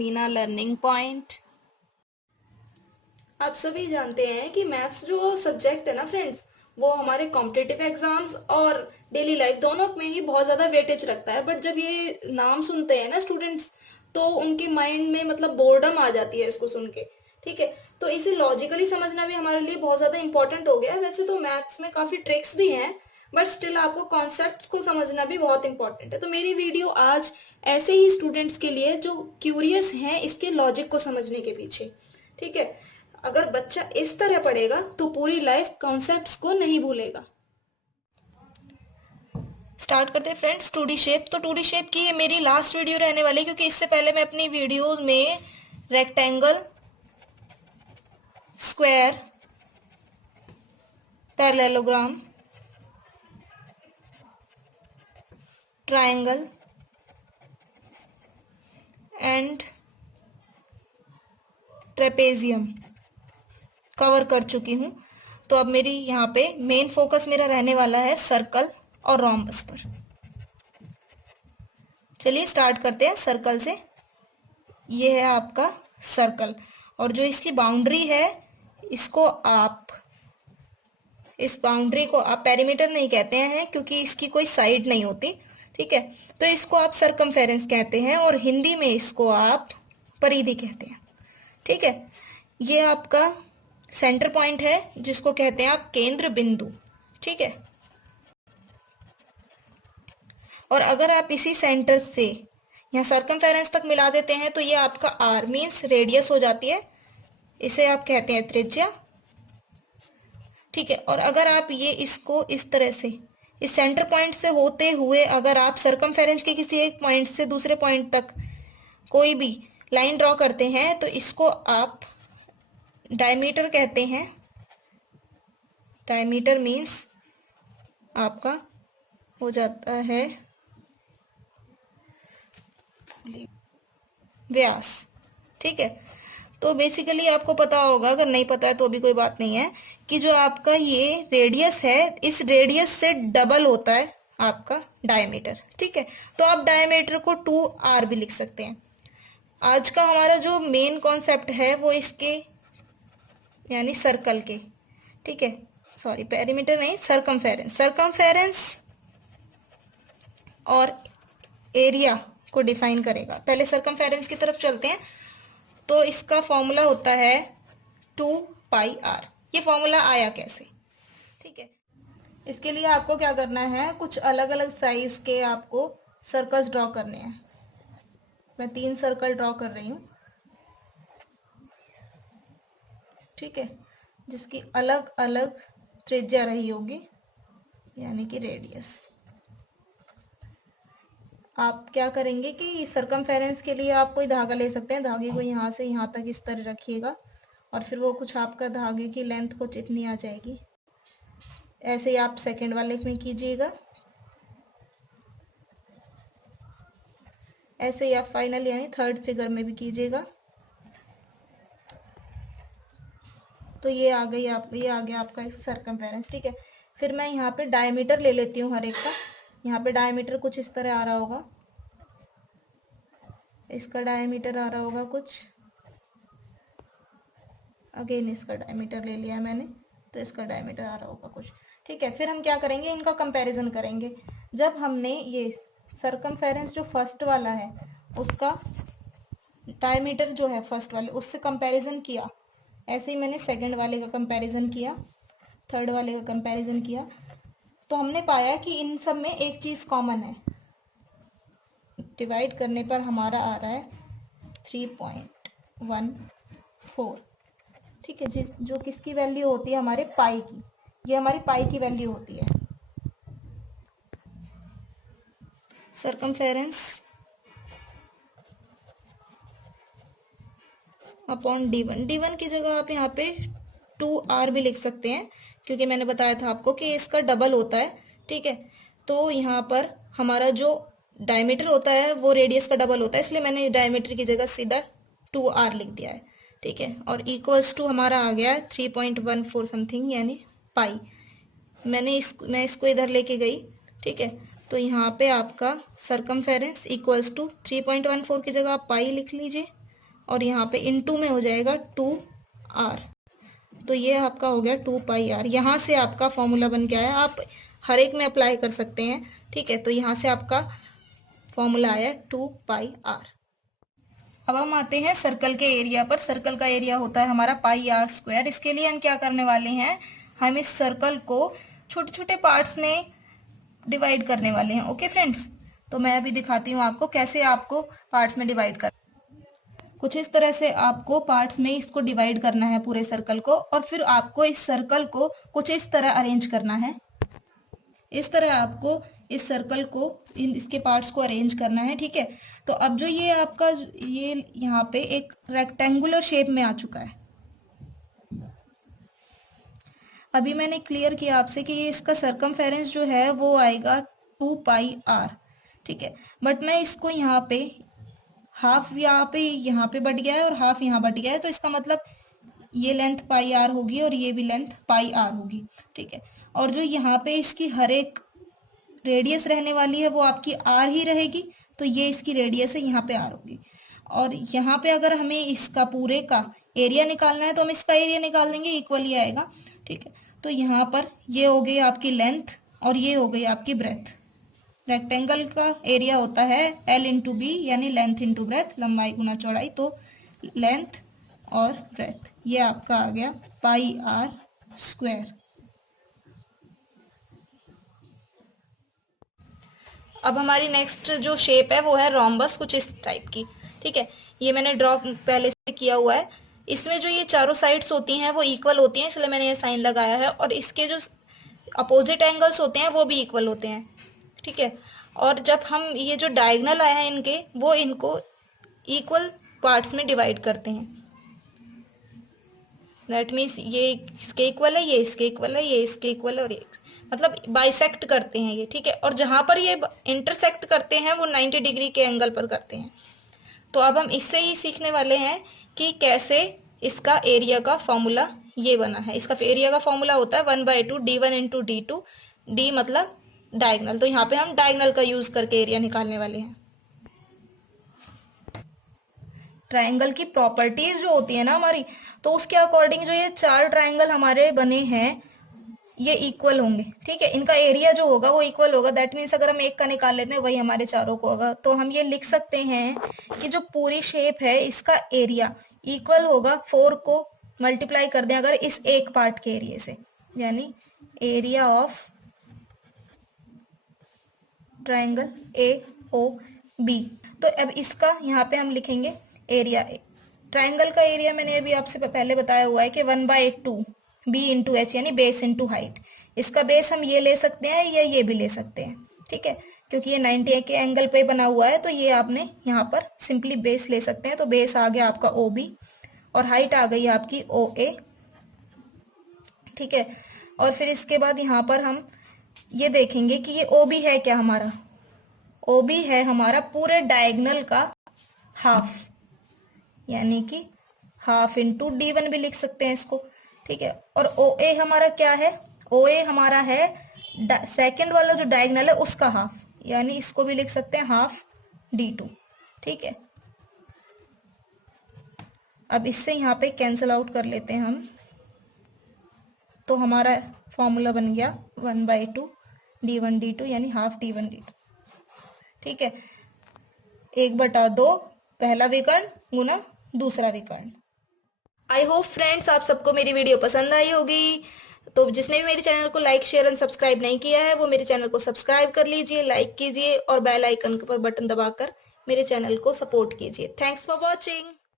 Meena learning point. आप सभी जानते हैं कि मैथ्स जो सब्जेक्ट है ना फ्रेंड्स, वो हमारे कॉम्पिटिटिव एग्जाम्स और डेली लाइफ दोनों में ही बहुत ज़्यादा वेटेज रखता है। बट जब ये नाम सुनते हैं ना स्टूडेंट्स, तो उनके माइंड में मतलब बोर्डम आ जाती है इसको सुन के। ठीक है, तो इसे लॉजिकली समझना भी हमारे लिए बहुत ज़्यादा इंपॉर्टेंट हो गया है। वैसे तो मैथ्स में काफ़ी ट्रिक्स भी हैं, बट स्टिल आपको कॉन्सेप्ट को समझना भी बहुत इंपॉर्टेंट है। तो मेरी वीडियो आज ऐसे ही स्टूडेंट्स के लिए जो क्यूरियस हैं इसके लॉजिक को समझने के पीछे। ठीक है, अगर बच्चा इस तरह पढ़ेगा तो पूरी लाइफ कॉन्सेप्ट्स को नहीं भूलेगा। स्टार्ट करते हैं फ्रेंड्स 2D शेप। तो 2D शेप की ये मेरी लास्ट वीडियो रहने वाली है, क्योंकि इससे पहले मैं अपनी वीडियो में rectangle, square, parallelogram, triangle and trapezium cover कर चुकी हूँ। तो अब मेरी यहाँ पे मेन फोकस मेरा रहने वाला है सर्कल और रोम्बस पर। चलिए स्टार्ट करते हैं सर्कल से। ये है आपका सर्कल, और जो इसकी बाउंड्री है इसको आप, इस बाउंड्री को आप पेरीमीटर नहीं कहते हैं क्योंकि इसकी कोई साइड नहीं होती। ठीक है, तो इसको आप सरकमफेरेंस कहते हैं और हिंदी में इसको आप परिधि कहते हैं। ठीक है, ये आपका सेंटर पॉइंट है जिसको कहते हैं आप केंद्र बिंदु। ठीक है, और अगर आप इसी सेंटर से यहाँ सरकमफेरेंस तक मिला देते हैं तो ये आपका आर मीन्स रेडियस हो जाती है, इसे आप कहते हैं त्रिज्या। ठीक है, और अगर आप ये इसको इस तरह से इस सेंटर पॉइंट से होते हुए अगर आप सरकमफेरेंस के किसी एक पॉइंट से दूसरे पॉइंट तक कोई भी लाइन ड्रॉ करते हैं तो इसको आप डायमीटर कहते हैं। डायमीटर मीन्स आपका हो जाता है व्यास। ठीक है, तो बेसिकली आपको पता होगा, अगर नहीं पता है तो भी कोई बात नहीं है, कि जो आपका ये रेडियस है इस रेडियस से डबल होता है आपका डायमीटर। ठीक है, तो आप डायमीटर को 2r भी लिख सकते हैं। आज का हमारा जो मेन कॉन्सेप्ट है वो इसके यानी सर्कल के, ठीक है, सॉरी पेरीमीटर नहीं, सरकमफेरेंस। सरकमफेरेंस और एरिया को डिफाइन करेगा। पहले सरकमफेरेंस की तरफ चलते हैं। तो इसका फॉर्मूला होता है 2πr। ये फॉर्मूला आया कैसे? ठीक है, इसके लिए आपको क्या करना है, कुछ अलग अलग साइज के आपको सर्कल्स ड्रॉ करने हैं। मैं 3 सर्कल ड्रॉ कर रही हूँ। ठीक है, जिसकी अलग अलग त्रिज्या रही होगी यानी कि रेडियस। आप क्या करेंगे कि सरकमफेरेंस के लिए आप कोई धागा ले सकते हैं। धागे को यहाँ से यहाँ तक इस तरह रखिएगा और फिर वो कुछ आपका धागे की लेंथ कुछ इतनी आ जाएगी। ऐसे ही आप सेकंड वाले में कीजिएगा, ऐसे ही आप फाइनल यानी थर्ड फिगर में भी कीजिएगा। तो ये आ गई आप, ये आ गया आपका सरकमफेरेंस। ठीक है, फिर मैं यहाँ पे डायमीटर ले लेती हूँ हर एक का। यहाँ पे डायमीटर कुछ इस तरह आ रहा होगा, इसका डायमीटर आ रहा होगा कुछ, अगेन इसका डायमीटर ले लिया है मैंने, तो इसका डायमीटर आ रहा होगा कुछ। ठीक है, फिर हम क्या करेंगे, इनका कंपैरिजन करेंगे। जब हमने ये सरकमफेरेंस जो फर्स्ट वाला है उसका डायमीटर जो है फर्स्ट वाले उससे कंपैरिजन किया, ऐसे ही मैंने सेकंड वाले का कंपैरिजन किया, थर्ड वाले का कंपैरिजन किया, तो हमने पाया कि इन सब में एक चीज़ कॉमन है। डिवाइड करने पर हमारा आ रहा है 3.14। ठीक है, जो किसकी वैल्यू होती है, हमारे पाई की। ये हमारी पाई की वैल्यू होती है। Circumference upon d1। d1 की जगह आप यहाँ पे 2r भी लिख सकते हैं, क्योंकि मैंने बताया था आपको कि इसका डबल होता है। ठीक है, तो यहाँ पर हमारा जो डायमीटर होता है वो रेडियस का डबल होता है, इसलिए मैंने डायमीटर की जगह सीधा 2r लिख दिया है। ठीक है, और इक्वल्स टू हमारा आ गया है 3.14 समथिंग यानी पाई। मैं इसको इधर लेके गई। ठीक है, तो यहाँ पे आपका सरकमफेरेंस इक्वल्स टू 3.14 की जगह आप पाई लिख लीजिए, और यहाँ पे इनटू में हो जाएगा 2r। तो ये आपका हो गया 2πr। यहाँ से आपका फॉर्मूला बन के आया, आप हर एक में अप्लाई कर सकते हैं, ठीक है। तो यहाँ से आपका फॉर्मूला आया 2πr। अब हम आते हैं सर्कल के एरिया पर। सर्कल का एरिया होता है हमारा πr²। इसके लिए हम क्या करने वाले हैं, हम इस सर्कल को छोटे छोटे पार्ट्स में डिवाइड करने वाले हैं। ओके फ्रेंड्स, तो मैं अभी दिखाती हूँ आपको कैसे आपको पार्ट्स में डिवाइड कर। कुछ इस तरह से आपको पार्ट्स में इसको डिवाइड करना है पूरे सर्कल को, और फिर आपको इस सर्कल को कुछ इस तरह अरेंज करना है। इस तरह आपको इस सर्कल को इसके पार्ट्स को अरेंज करना है, ठीक है। तो अब जो ये आपका ये यहाँ पे एक रेक्टेंगुलर शेप में आ चुका है। अभी मैंने क्लियर किया आपसे कि ये इसका सर्कमफेरेंस जो है वो आएगा 2πr, ठीक है। बट मैं इसको यहाँ पे हाफ यहाँ पे बढ़ गया है और हाफ यहाँ बढ़ गया है, तो इसका मतलब ये लेंथ πr होगी और ये भी लेंथ πr होगी, ठीक है। और जो यहाँ पे इसकी हर एक रेडियस रहने वाली है वो आपकी r ही रहेगी, तो ये इसकी रेडियस है, यहाँ पे r होगी। और यहाँ पे अगर हमें इसका पूरे का एरिया निकालना है तो हम इसका एरिया निकाल लेंगे, इक्वल ही आएगा, ठीक है। तो यहाँ पर ये हो गई आपकी लेंथ और ये हो गई आपकी ब्रेथ। रेक्टेंगल का एरिया होता है L इंटू बी, यानी लेंथ इंटू ब्रेथ, लंबाई गुना चौड़ाई। तो लेंथ और ब्रेथ ये आपका आ गया πr²। अब हमारी नेक्स्ट जो शेप है वो है रोम्बस, कुछ इस टाइप की, ठीक है। ये मैंने ड्रॉ पहले से किया हुआ है। इसमें जो ये चारों साइड्स होती हैं वो इक्वल होती हैं, इसलिए मैंने ये साइन लगाया है। और इसके जो अपोजिट एंगल्स होते हैं वो भी इक्वल होते हैं, ठीक है। और जब हम ये जो डायगोनल आए हैं इनके, वो इनको इक्वल पार्ट्स में डिवाइड करते हैं। दैट मीन्स ये इसके इक्वल है, ये इसके इक्वल है, ये इसके इक्वल है, और ये मतलब बाइसेक्ट करते हैं ये, ठीक है। और जहां पर ये इंटरसेक्ट करते हैं वो 90 डिग्री के एंगल पर करते हैं। तो अब हम इससे ही सीखने वाले हैं कि कैसे इसका एरिया का फॉर्मूला ये बना है। इसका एरिया का फॉर्मूला होता है 1/2 d1 इंटू d2। d मतलब डायगोनल, तो यहाँ पे हम डायगोनल का यूज करके एरिया निकालने वाले हैं। ट्रायंगल की प्रॉपर्टीज जो होती है ना हमारी, तो उसके अकॉर्डिंग जो ये चार ट्रायंगल हमारे बने हैं ये इक्वल होंगे, ठीक है। इनका एरिया जो होगा वो इक्वल होगा। दैट मीन्स अगर हम एक का निकाल लेते हैं वही हमारे चारों को होगा। तो हम ये लिख सकते हैं कि जो पूरी शेप है इसका एरिया इक्वल होगा 4 को मल्टीप्लाई कर दें अगर इस एक पार्ट के एरिया से, यानी एरिया ऑफ ट्रायंगल AOB। तो अब इसका यहाँ पे हम लिखेंगे एरिया। ट्रायंगल का एरिया मैंने अभी आपसे पहले बताया हुआ है कि 1/2 b इंटू एच, यानी बेस इंटू हाइट। इसका बेस हम ये ले सकते हैं या ये भी ले सकते हैं, ठीक है। क्योंकि ये 90 के एंगल पे बना हुआ है तो ये आपने यहाँ पर सिंपली बेस ले सकते हैं। तो बेस आ गया आपका OB और हाइट आ गई आपकी OA, ठीक है। और फिर इसके बाद यहाँ पर हम ये देखेंगे कि ये OB है क्या हमारा। OB है हमारा पूरे डायगोनल का हाफ, यानी कि हाफ इंटू d1 भी लिख सकते हैं इसको, ठीक है। और OA हमारा क्या है, OA हमारा है सेकंड वाला जो डायगोनल है उसका हाफ, यानी इसको भी लिख सकते हैं हाफ d2, ठीक है। अब इससे यहाँ पे कैंसिल आउट कर लेते हैं हम, तो हमारा फॉर्मूला बन गया 1/2 d1 d2, यानी हाफ d1 d2, ठीक है। 1/2 पहला विकर्ण गुना दूसरा विकर्ण। आई होप फ्रेंड्स आप सबको मेरी वीडियो पसंद आई होगी। तो जिसने भी मेरे चैनल को लाइक शेयर एंड सब्सक्राइब नहीं किया है वो मेरे चैनल को सब्सक्राइब कर लीजिए, लाइक कीजिए और बेल आइकन पर बटन दबाकर मेरे चैनल को सपोर्ट कीजिए। Thanks for watching.